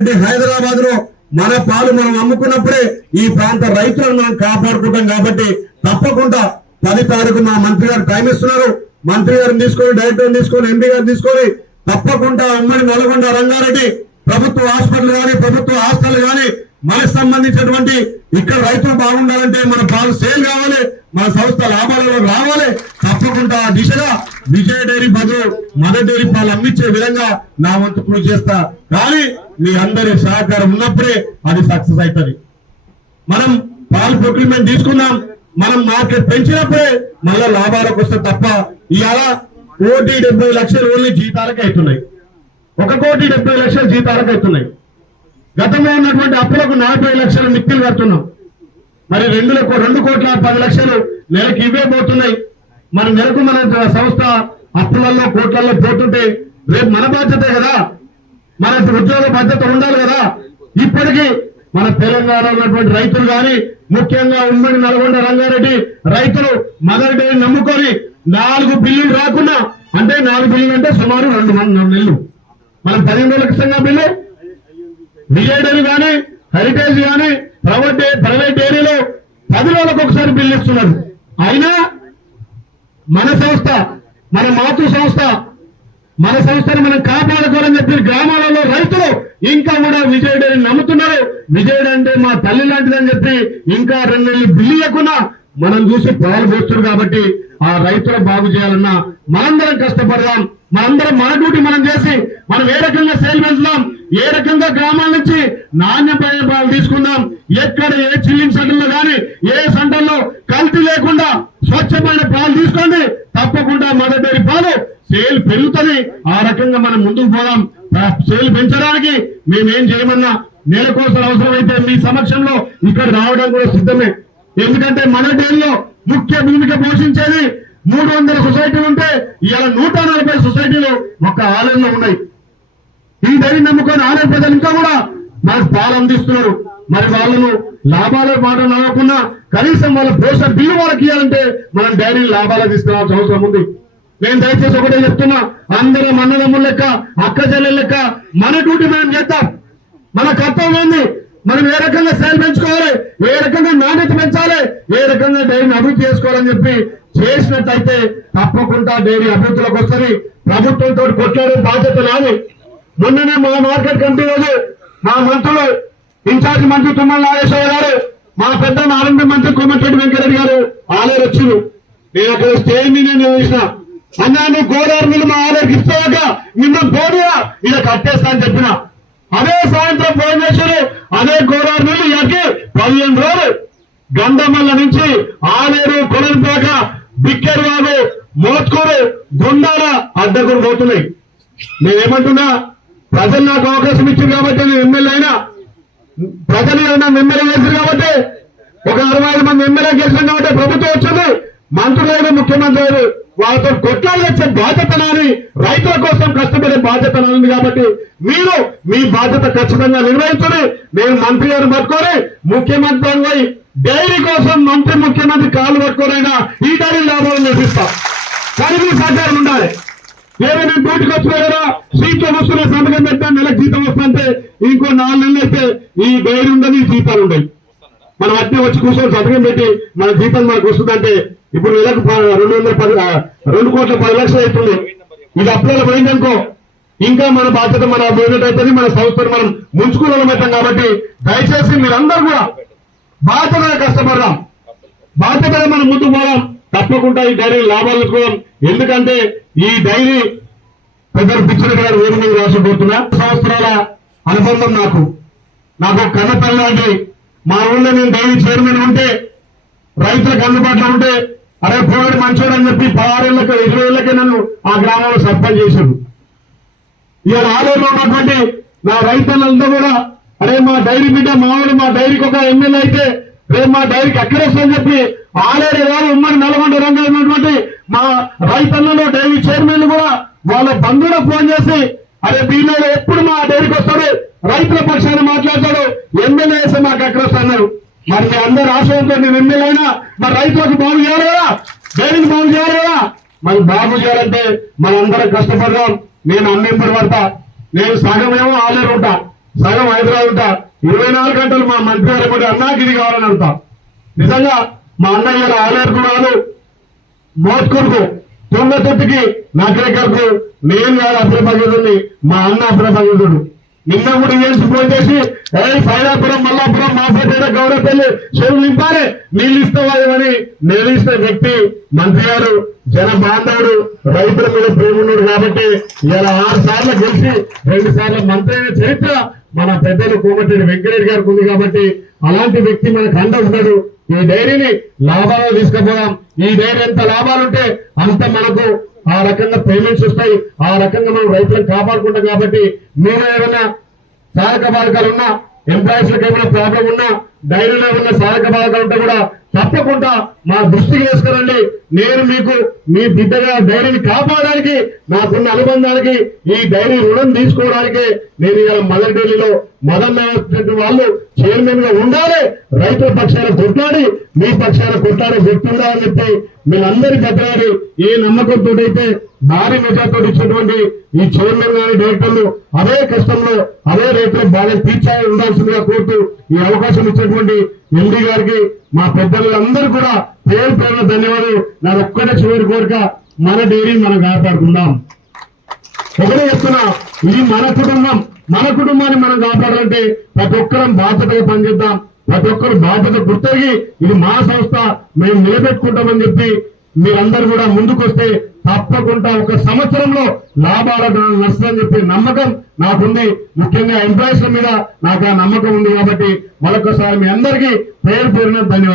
అంటే హైదరాబాద్లో మన పాలు మనం అమ్ముకున్నప్పుడే ఈ ప్రాంత రైతులను మనం కాపాడుకుంటాం కాబట్టి తప్పకుండా పది తారీఖు మా మంత్రి గారు టైం ఇస్తున్నారు. మంత్రి గారిని తీసుకొని డైరెక్టర్ తీసుకొని ఎంపీ గారు తీసుకొని తప్పకుండా ఉమ్మడి నల్గొండ రంగారెడ్డి ప్రభుత్వ హాస్పిటల్ కానీ ప్రభుత్వ హాస్టల్ కానీ మనకు సంబంధించినటువంటి ఇక్కడ రైతులు బాగుండాలంటే మన పాలు సేల్ కావాలి మన సంస్థ లాభాలలో రావాలి. తప్పకుండా ఆ దిశగా విజయ డైరీ బదులు మన డైరీ పాలు అమ్మించే విధంగా నా వంతు కృషి చేస్తా. కానీ మీ అందరి సహకారం ఉన్నప్పుడే అది సక్సెస్ అవుతుంది. మనం పాలు ప్రొక్యూర్మెంట్ తీసుకున్నాం మనం మార్కెట్ పెంచినప్పుడే మళ్ళా లాభాలకు వస్తే తప్ప ఇవాళ కోటి డెబ్బై లక్షలు ఓన్లీ జీతాలకే అవుతున్నాయి. ఒక కోటి డెబ్బై లక్షల జీతాలకు అవుతున్నాయి. గతంలో ఉన్నటువంటి అప్పులకు నలభై లక్షల మిత్తులు కడుతున్నాం. మరి రెండు రెండు కోట్ల పది లక్షలు నెలకు ఇవే పోతున్నాయి. మన నెలకు మన సంస్థ అప్పులలో కోట్లలో పోతుంటే రేపు మన బాధ్యతే కదా. మన ఉద్యోగ బాధ్యత ఉండాలి కదా. ఇప్పటికీ మన తెలంగాణలో ఉన్నటువంటి రైతులు గాని ముఖ్యంగా ఉమ్మడి నల్గొండ రంగారెడ్డి రైతులు మదర్డేని నమ్ముకొని నాలుగు బిల్లులు రాకుండా అంటే నాలుగు బిల్లులు అంటే సుమారు రెండు నెలలు. మనం పదిహేను రోజుల బిల్లు. విజయ గాని కానీ హెరిటేజ్ కానీ ప్రైవేట్ ప్రైవేట్ ఏరియాలో పది రోజులకు ఒకసారి బిల్లు ఇస్తున్నారు. అయినా మన సంస్థ మన మాతృ సంస్థ మన సంస్థను మనం కాపాడుకోవాలని చెప్పి గ్రామాలలో రైతులు ఇంకా కూడా విజయ డైరీ నమ్ముతున్నారు. విజయుడు అంటే మా తల్లి లాంటిదని చెప్పి ఇంకా రెండు నెలలు బిల్లు ఇవ్వకుండా మనం చూసి పాలు పోస్తున్నారు కాబట్టి ఆ రైతులు బాగు చేయాలన్నా మనందరం కష్టపడదాం. మనందరం మన డ్యూటీ మనం చేసి మనం ఏ రకంగా సేల్ పెంచుదాం? ఏ రకంగా గ్రామాల నుంచి నాణ్యమైన పాలు తీసుకుందాం? ఎక్కడ ఏ చిల్లింగ్ సెంటర్లో కానీ ఏ సెంటర్లో కల్తీ లేకుండా స్వచ్ఛమైన పాలు తీసుకోండి. తప్పకుండా మదర్ డైరీ పాలు సేల్ పెరుగుతుంది. ఆ రకంగా మనం ముందుకు పోదాం. సేల్ పెంచడానికి మేమేం చేయమన్నా నేల కోసం అవసరమైతే మీ సమక్షంలో ఇక్కడ రావడం కూడా సిద్ధమే. ఎందుకంటే మన డేల్లో ముఖ్య భూమిక పోషించేది మూడు వందల సొసైటీలు ఉంటే ఇవాళ నూట నలభై సొసైటీలు ఒక ఆలయంలో ఉన్నాయి. ఈ ధైర్యం నమ్ముకొని ఆలయ ప్రజలు ఇంకా కూడా మనకు పాలు అందిస్తున్నారు. మరి వాళ్ళను లాభాల మాట నమ్మకుండా కనీసం వాళ్ళ పోషణ బిల్లు వాళ్ళకి ఇవ్వాలంటే మనం డైరీ లాభాలు తీసుకురావాల్సిన అవసరం ఉంది. నేను దయచేసి ఒకటే చెప్తున్నా అందరం అన్నదమ్ముల లెక్క అక్క చెల్లెల లెక్క మన డ్యూటీ మనం చేద్దాం. మన కర్తవ్యం ఉంది మనం ఏ రకంగా సేల్ పెంచుకోవాలి? ఏ రకంగా నాణ్యత పెంచాలి? ఏ రకంగా డైరీని అభివృద్ధి చేసుకోవాలని చెప్పి చేసినట్టయితే తప్పకుండా డైరీ అభివృద్ధిలోకి వస్తుంది. ప్రభుత్వంతో కొట్లాడే బాధ్యత రాదు మొన్ననే మా మార్కెట్ కమిటీ రోజు మా మంత్రులు ఇన్ఛార్జ్ మంత్రి తుమ్మల నాగేశ్వర గారు మా పెద్ద ఆర్ఎంపీ మంత్రి కోమటిరెడ్డి వెంకటరెడ్డి గారు ఆలేరు వచ్చింది నేను అక్కడ స్టేజ్ నేను చూసినా అన్నా నువ్వు గోదావరి నీళ్ళు మా ఆలేరుకి ఇస్తాక నిన్న బోడియా ఇలా కట్టేస్తా అని చెప్పిన. అదే సాయంత్రం ఫోన్ అదే గోదావరి నీళ్ళు ఇక్కడికి పదిహేను రోజులు. గంధమల్ల నుంచి ఆలేరు కొనరిపేట బిక్కెరవాగు మోత్కూరు గుండాల అడ్డకూరు పోతున్నాయి. నేనేమంటున్నా? ప్రజలు నాకు అవకాశం ఇచ్చింది కాబట్టి నేను ఎమ్మెల్యే అయినా ప్రజలు నన్ను ఎమ్మెల్యే చేశారు కాబట్టి ఒక అరవై ఐదు మంది ఎమ్మెల్యే గెలిచారు కాబట్టి ప్రభుత్వం వచ్చింది. మంత్రులైన ముఖ్యమంత్రి వాళ్ళతో కొట్లాడి వచ్చే బాధ్యత రైతుల కోసం కష్టపడే బాధ్యత నాని కాబట్టి మీరు మీ బాధ్యత ఖచ్చితంగా నిర్వహించుని నేను మంత్రి గారు పట్టుకొని ముఖ్యమంత్రి పోయి డైరీ కోసం మంత్రి ముఖ్యమంత్రి కాలు పట్టుకోనైనా ఈ డైరీ లాభం నిర్మిస్తాం కానీ మీ సహకారం ఉండాలి. ఏమైనా నేను డ్యూటీకి వచ్చినా కదా సీట్లో వస్తున్న సంతకం పెట్టా నెలకు జీతం వస్తుంటే ఇంకో నాలుగు నెలలు అయితే ఈ డైరీ ఉండదు జీతాలు ఉండవు. మనం అట్నే వచ్చి కూర్చొని సంతకం పెట్టి మన జీతం మనకు వస్తుందంటే ఇప్పుడు నెలకు రెండు వందల పది రెండు కోట్ల పది లక్షలు అవుతుంది. ఇది అప్పులలో పోయిందనుకో ఇంకా మన బాధ్యత మన పోయినట్టయితే మన సంస్థను మనం ముంచుకోవడం కాబట్టి దయచేసి మీరందరూ కూడా బాధ్యతగా కష్టపడదాం. బాధ్యతగా మనం ముందుకు పోదాం. తప్పకుండా ఈ డైరీ లాభాలు తీసుకోవడం ఎందుకంటే ఈ డైరీ పెద్దలు పిచ్చర్ గారు వేరు మీద సంవత్సరాల అనుబంధం నాకు. నాకు ఒక కన్నపల్లి లాంటి మా ఊళ్ళో నేను డైరీ చైర్మన్ ఉంటే రైతులకు అందుబాటులో ఉంటే అరే పోరాడు మంచోడు అని చెప్పి పదహారేళ్ళకి ఇరవై ఏళ్ళకే నన్ను ఆ గ్రామంలో సర్పంచ్ చేశాడు. ఇవాళ ఆలయంలో ఉన్నటువంటి నా రైతులంతా కూడా అరే మా డైరీ బిడ్డ మామూలు మా డైరీకి ఒక ఎమ్మెల్యే అయితే రేపు మా డైరీకి అక్కడేస్తని చెప్పి ఆలేరు కాదు ఉమ్మడి నల్గొండ రంగంలో ఉన్నటువంటి మా రైతులలో డైరీ చైర్మన్లు కూడా వాళ్ళ బంధువులకు ఫోన్ చేసి అరే దీనిలో ఎప్పుడు మా డైరీకి వస్తాడు రైతుల పక్షాన మాట్లాడతాడు. ఎమ్మెల్యే వేస్తే మాకు ఎక్కడ అన్నారు మరి మీ అందరు ఆశయంతో నేను ఎమ్మెల్యే అయినా మరి రైతులకు బాగు చేయాలి కదా? డైరీని బాగు చేయాలి కదా? మరి బాగు చేయాలంటే మనందరం కష్టపడదాం. నేను అమ్మేంపడి పడతా. నేను సగమేమో ఆలేరు ఉంటా. సగం హైదరాబాద్ ఉంటా. ఇరవై నాలుగు గంటలు మా మంత్రి గారు కూడా అన్నాకి ఇది కావాలని అడుగుతా. నిజంగా మా అన్నయ్య ఆలేరుకు రాదు మోత్కూరుకు తుంగతుర్తికి నాగరికర్కు నేను కాదు అప్రభాగితుడిని మా అన్న అప్రభాగితుడు నిన్న కూడా చేసి ఫోన్ చేసి ఏ సైదాపురం మల్లాపురం మాసపేట గౌరవపల్లి చెరువు నింపాలి నీళ్ళు ఇస్తామని నిలదీసిన వ్యక్తి మంత్రి గారు జన బాంధవుడు రైతుల మీద ప్రేమన్నాడు కాబట్టి ఇలా ఆరు సార్లు గెలిచి రెండు సార్లు మంత్రి అయిన చరిత్ర మన పెద్దలు కోమటిరెడ్డి వెంకటరెడ్డి గారికి ఉంది కాబట్టి అలాంటి వ్యక్తి మనకు అండ ఉన్నాడు. ఈ డైరీని లాభాలు తీసుకుపోదాం. ఈ డైరీ ఎంత లాభాలుంటే అంత మనకు ఆ రకంగా పేమెంట్స్ వస్తాయి. ఆ రకంగా మనం రైతులను కాపాడుకుంటాం కాబట్టి మీరు ఏమైనా సహాయక బాధకాలు ఉన్నా ఎంప్లాయీస్ ఏమైనా ప్రాబ్లం ఉన్నా డైరీలో ఏమైనా సహాయక బాధకాలు ఉంటే కూడా తప్పకుండా మా దృష్టికి తీసుకురండి. నేను మీకు మీ బిడ్డగా డైరీని కాపాడడానికి నాకున్న అనుబంధానికి ఈ డైరీ రుణం తీసుకోవడానికి నేను ఇలా మదర్ ఢిల్లీలో మదన్ వాళ్ళు చైర్మన్గా ఉండాలి. రైతుల పక్షాన కొట్లాడి మీ పక్షాన కొట్లాడే వ్యక్తి ఉండాలని చెప్పి మీరందరి బతలాడి ఏ నమ్మకంతో అయితే భారీ మెజార్తో ఇచ్చినటువంటి ఈ చైర్మన్ గారి డైరెక్టర్లు అదే కష్టంలో అదే రేట్లో బాగా తీర్చాలి ఉండాల్సిందిగా కోరుతూ ఈ అవకాశం ఇచ్చినటువంటి ఎండి గారికి మా పెద్దలందరూ కూడా పేరు పేరున ధన్యవాదాలు. నా ఒక్కటే చివరి కోరిక మన డైరీ మనం కాపాడుకుందాం. ఒకటే చెప్తున్నా ఇది మన కుటుంబం. మన కుటుంబాన్ని మనం కాపాడాలంటే ప్రతి ఒక్కరం బాధ్యతగా పనిచేద్దాం. ప్రతి ఒక్కరు బాధ్యత గుర్తెరిగి ఇది మా సంస్థ మేము నిలబెట్టుకుంటామని చెప్పి మీరందరూ కూడా ముందుకొస్తే తప్పకుండా ఒక సంవత్సరంలో లాభాల నష్టం చెప్పే నమ్మకం నాకుంది. ముఖ్యంగా ఎంప్లాయీస్ మీద నాకు ఆ నమ్మకం ఉంది కాబట్టి మరొకసారి మీ అందరికీ పేరు పేరున ధన్యవాదాలు.